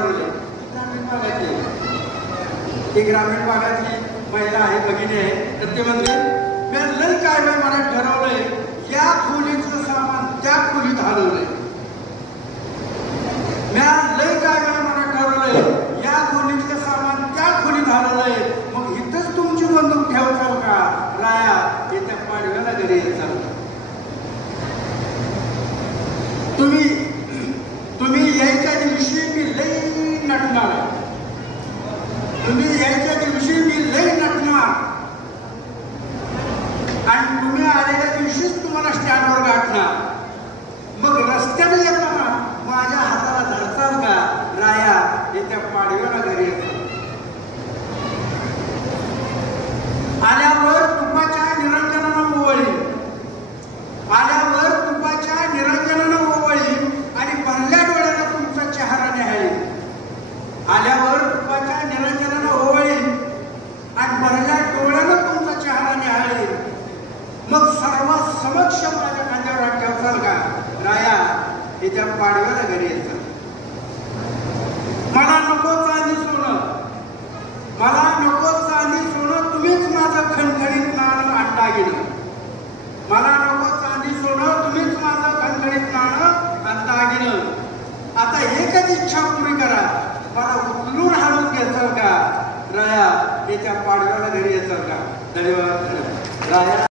ठरवले. ग्रामीण भागातली ती ग्रामीण भागातली महिला आहे, भगिनी आहे. तर ते म्हणते मी लय काय मला ठरवलंय, या खोलीचं सामान त्या खोलीत हलवलंय. म्या लय काय मला ठरवलंय, या खोलीचं सामान त्या खोलीत हलवलंय. मग इथंच तुमची बंदूक ठेवचाल का राया, येत्या पाडव्याला घरी येचाल. तुम्ही यायच्या दिवशी मी लई नटणार, तुम्ही यायच्या दिवशी मी लई नटणार आणि तुम्ही आलेल्या दिवशीच तुम्हाला स्टँडवर गाठणार. मग रस्त्याने येताना माझ्या हाताला धरचाल का राया, येत्या पाडव्याला घरी येतात. आल्यावर तुपाच्या निरंजनानं ओवळी, आल्यावर तुपाच्या निरंजनानं ओवळी आणि भरल्या डोळ्याला तुमचा चेहरा न्याहाळी. आल्यावर तुपाच्या निरंजनानं ओवळी आणि भरल्या डोळ्यानं तुमचा चेहरा न्याहाळी. मग सर्वात समक्ष माझ्या खांद्यावर हात ठेवसाल का राया, येत्या पाडव्याला घरी येतात. मला नको चांदी सोनं, मला नको चांदी सोनं, तुम्हीच माझं खणखणीत नाणं आणि दागिनं. मला नको चांदी सोनं, तुम्हीच माझं खणखणीत नाणं आणि दागिनं. आता एकच इच्छा पुरी करा, मला उचलून हाणून घ्यायचं का राया, येत्या पाडव्याला घरी येतं का. धन्यवाद राया.